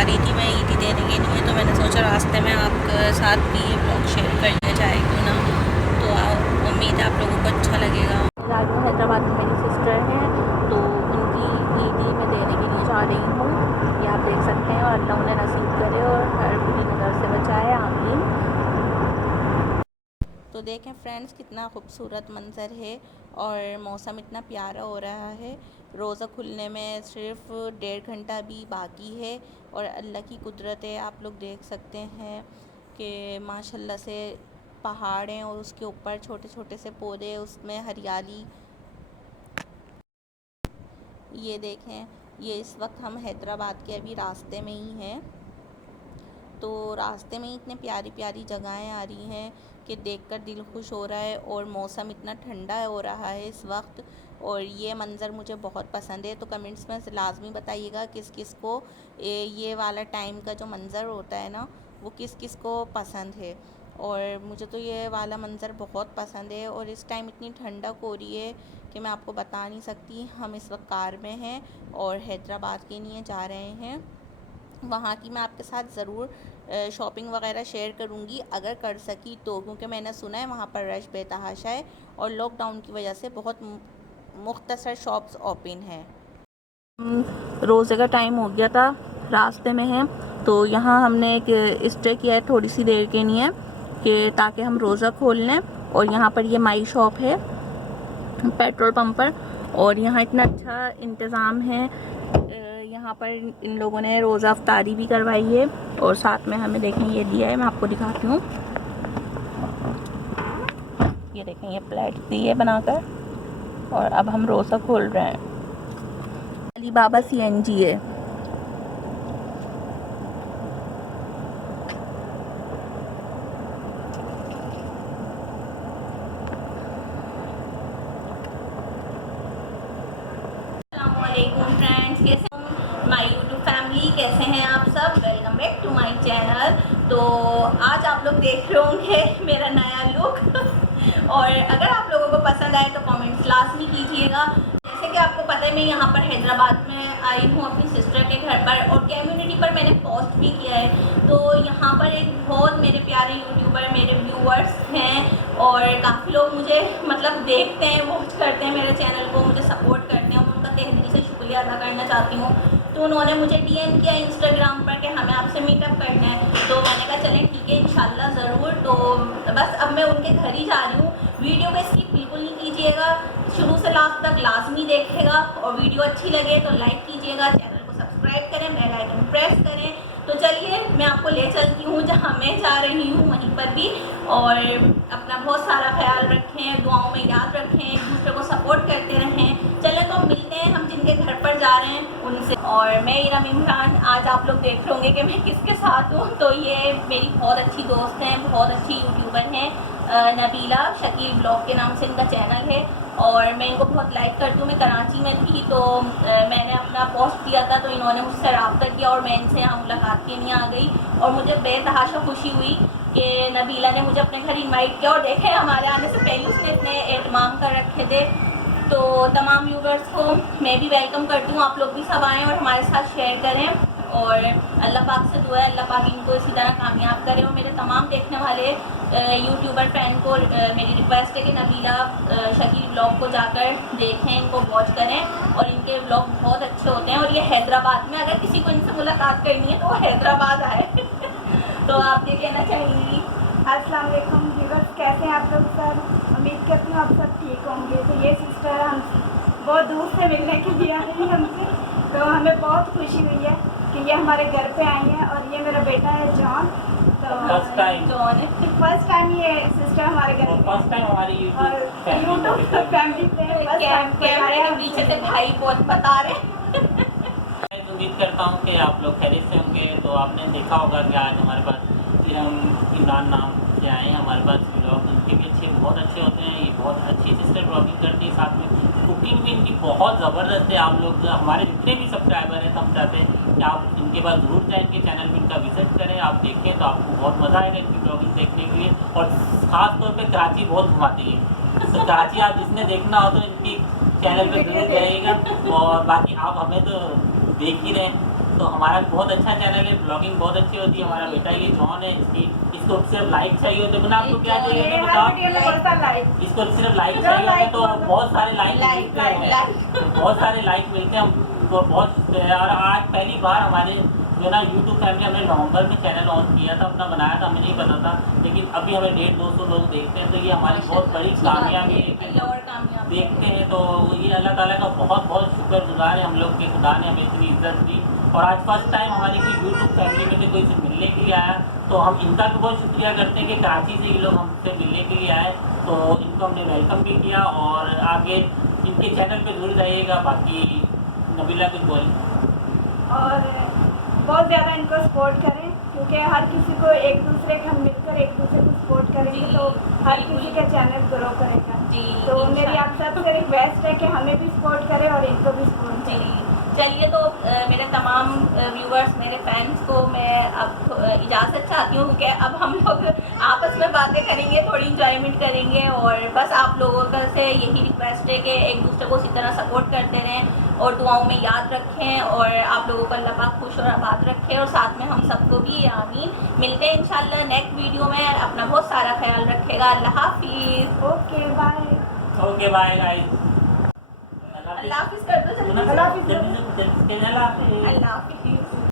जा रही थी मैं ईदी देने के लिए, तो मैंने सोचा रास्ते में आपके साथ भी ये ब्लॉग शेयर कर लिया जाए क्यों ना। तो उम्मीद है आप लोगों को अच्छा लगेगा। हैदराबाद में मेरी सिस्टर हैं, तो उनकी ईदी मैं देने के लिए जा रही हूँ। ये आप देख सकते हैं, और अल्लाह उन्हें नसीब करे और हर बुरी नज़र से बचाए, आमीन। तो देखें फ्रेंड्स, कितना खूबसूरत मंज़र है और मौसम इतना प्यारा हो रहा है। रोज़ा खुलने में सिर्फ 1.5 घंटा भी बाकी है और अल्लाह की कुदरत है। आप लोग देख सकते हैं कि माशाल्लाह से पहाड़ हैं और उसके ऊपर छोटे छोटे से पौधे, उसमें हरियाली। ये देखें, ये इस वक्त हम हैदराबाद के अभी रास्ते में ही हैं। तो रास्ते में ही इतने प्यारी प्यारी जगहें आ रही हैं कि देखकर दिल खुश हो रहा है, और मौसम इतना ठंडा हो रहा है इस वक्त, और ये मंज़र मुझे बहुत पसंद है। तो कमेंट्स में लाजमी बताइएगा किस किस को ये वाला टाइम का जो मंज़र होता है ना, वो किस किस को पसंद है। और मुझे तो ये वाला मंज़र बहुत पसंद है, और इस टाइम इतनी ठंडक हो रही है कि मैं आपको बता नहीं सकती। हम इस वक्त कार में हैं और हैदराबाद के लिए जा रहे हैं। वहाँ की मैं आपके साथ ज़रूर शॉपिंग वगैरह शेयर करूँगी अगर कर सकी तो, क्योंकि मैंने सुना है वहाँ पर रश बेतहाशा है और लॉकडाउन की वजह से बहुत मुख्तसर शॉप्स ओपन हैं। रोज़े का टाइम हो गया था, रास्ते में हैं, तो यहाँ हमने एक स्टे किया है थोड़ी सी देर के लिए कि ताकि हम रोज़ा खोल लें। और यहाँ पर ये माई शॉप है पेट्रोल पंप पर, और यहाँ इतना अच्छा इंतज़ाम है। यहाँ पर इन लोगों ने रोज़ा अफ्तारी भी करवाई है, और साथ में हमें देखें ये दिया है, मैं आपको दिखाती हूँ। ये देखें, ये प्लेट दी है बनाकर, और अब हम रोज़ा खोल रहे हैं। अली बाबा CNG है। अस्सलामुअलैकुम फ्रेंड्स, कैसे हैं माय यूट्यूब फैमिली, कैसे हैं आप सब। Welcome back to my channel. तो आज आप लोग देख रहे होंगे मेरा नया लुक और अगर आप लोगों को पसंद आए तो कमेंट्स लाजमी कीजिएगा। जैसे कि आपको पता है मैं यहाँ पर हैदराबाद में आई हूँ अपनी सिस्टर के घर पर, और कम्युनिटी पर मैंने पोस्ट भी किया है। तो यहाँ पर एक बहुत मेरे प्यारे यूट्यूबर मेरे व्यूअर्स हैं, और काफ़ी लोग मुझे मतलब देखते हैं, वॉच करते हैं मेरे चैनल को, मुझे सपोर्ट करते हैं, उनका तहे दिल से शुक्रिया अदा करना चाहती हूँ। तो उन्होंने मुझे DM किया इंस्टाग्राम पर कि हमें आपसे मीटअप करना है। तो मैंने कहा चलें ठीक है, इंशाल्लाह ज़रूर। तो बस अब मैं उनके घर ही जा रही हूँ। वीडियो को स्किप बिल्कुल नहीं कीजिएगा, शुरू से लास्ट तक लाजमी देखेगा, और वीडियो अच्छी लगे तो लाइक कीजिएगा, चैनल को सब्सक्राइब करें, बेल आइकन प्रेस करें। तो चलिए मैं आपको ले चलती हूँ जहाँ मैं जा रही हूँ वहीं पर भी। और अपना बहुत सारा ख्याल रखें, दुआओं में याद रखें, एक दूसरे को सपोर्ट करते रहें। चलें तो मिलते हैं हम जिनके घर पर जा रहे हैं उनसे। और मैं इरम इमरान, आज आप लोग देख रहे होंगे कि मैं किसके साथ हूँ। तो ये मेरी बहुत अच्छी दोस्त हैं, बहुत अच्छी यूट्यूबर हैं, नबीला शकील ब्लॉग के नाम से इनका चैनल है, और मैं इनको बहुत लाइक करती हूँ। मैं कराची में थी तो मैंने अपना पोस्ट किया था, तो इन्होंने मुझसे रब्ता किया और मैं इनसे यहाँ मुलाकात के लिए आ गई, और मुझे बेतहाशा खुशी हुई कि नबीला ने मुझे अपने घर इनवाइट किया। और देखें, हमारे आने से पहले उसने इतने एहतमाम कर रखे थे। तो तमाम व्यूवर्स को मैं भी वेलकम करती हूँ, आप लोग भी सब आएँ और हमारे साथ शेयर करें। और अल्लाह पाक से दुआ है अल्लाह पाक इनको इसी तरह कामयाब करे। और मेरे तमाम देखने वाले यूट्यूबर फैन को मेरी रिक्वेस्ट है कि नबीला शकील ब्लॉग को जाकर देखें, इनको वॉच करें, और इनके ब्लॉग बहुत अच्छे होते हैं। और ये हैदराबाद में, अगर किसी को इनसे मुलाकात करनी है तो वो हैदराबाद आए तो आप ये कहना चाहेंगी? अस्सलाम वालेकुम व्यूअर्स, कैसे हैं आप लोग सब। उम्मीद करती हूँ आप सब ठीक होंगे। तो ये सिस्टर हम बहुत दूर से मिलने के लिए आई हैं हमसे, तो हमें बहुत खुशी हुई है कि ये हमारे घर पे आई हैं। और ये मेरा बेटा है जॉन। तो फर्स्ट टाइम फर्स्ट टाइम ये सिस्टर हमारे घर पे, फर्स्ट टाइम हमारी यूट्यूब फैमिली पे कैमरे के पीछे से भाई बहुत बता रहे। मैं उम्मीद करता हूँ कि आप लोग खैरियत से होंगे। तो आपने देखा होगा कि आज हमारे पास इमरान नाम से आए हैं हमारे पास ब्लॉग। उनके भी बहुत अच्छे होते हैं। ये बहुत अच्छी सिस्टर ब्लॉगिंग करती है, साथ में कुकिंग भी इनकी बहुत ज़बरदस्त है। आप लोग हमारे जितने भी सब्सक्राइबर हैं तो हम चाहते हैं कि आप इनके पास ज़रूर जाएँ, इनके चैनल पर इनका विजिट करें, आप देखें तो आपको बहुत मज़ा आएगा इनकी ब्लॉगिंग देखने के लिए। और ख़ास तौर पर कराची बहुत घुमाती है, तो कराची आप जिसने देखना हो तो इनकी चैनल पे जरूर जाइएगा। और बाकी आप हमें तो देख ही रहे हैं, तो हमारा बहुत अच्छा चैनल है, ब्लॉगिंग बहुत अच्छी होती है। हमारा बेटा ये जॉन है, इसको सिर्फ लाइक चाहिए होते। बना आपको क्या चाहिए ये बताओ? हर वीडियो में बोलता लाइक। इसको सिर्फ लाइक चाहिए होते, तो बहुत सारे लाइक मिलते हैं, बहुत सारे लाइक मिलते हैं हमको बहुत। और आज पहली बार हमारे जो ना यूट्यूब फैमिली, हमने नवंबर में चैनल ऑन किया था, अपना बनाया था, हमें नहीं पता था, लेकिन अभी हमें 150-200 लोग देखते हैं, तो ये हमारी बहुत बड़ी कामयाबी है कि और कामयाब देखते हैं। तो ये अल्लाह ताला का बहुत बहुत शुक्रगुजार है हम लोग के, खुदा ने हमें इतनी इज्जत दी। और आज फर्स्ट टाइम हमारी कोई यूट्यूब फैमिली में से कोई से मिलने के लिए आया, तो हम इनका भी बहुत शुक्रिया करते हैं कि कराची से ये लोग हमसे मिलने के लिए आए, तो इनको हमने वेलकम भी किया। और आगे इनके चैनल पे जरूर जाइएगा। बाकी नबीला कुछ बोल। और बहुत ज़्यादा इनको सपोर्ट करें, क्योंकि हर किसी को एक दूसरे के हम मिलकर एक दूसरे को सपोर्ट करेंगे तो हर किसी का चैनल ग्रो करेगा। जी, तो मेरी आप सबसे रिक्वेस्ट है कि हमें भी सपोर्ट करें और इनको भी सपोर्ट जी। करें। चलिए, तो मेरे तमाम व्यूवर्स, मेरे फैंस को मैं अब इजाज़त चाहती हूँ कि अब हम लोग आपस में बातें करेंगे, थोड़ी इंजॉयमेंट करेंगे। और बस आप लोगों का से यही रिक्वेस्ट है कि एक दूसरे को इसी तरह सपोर्ट करते रहें और दुआओं में याद रखें। और आप लोगों को अल्लाह पाक खुश और आबाद रखे, और साथ में हम सबको भी आमीन। मिलते हैं इंशाल्लाह नेक्स्ट वीडियो में। अपना बहुत सारा ख्याल रखेगा। अल्लाह हाफिज़। Okay bye. Okay bye guys. अल्लाह हाफिज़ कर दो जल्दी। अल्लाह हाफिज़। अल्लाह हाफिज़। अल्लाह हाफिज़।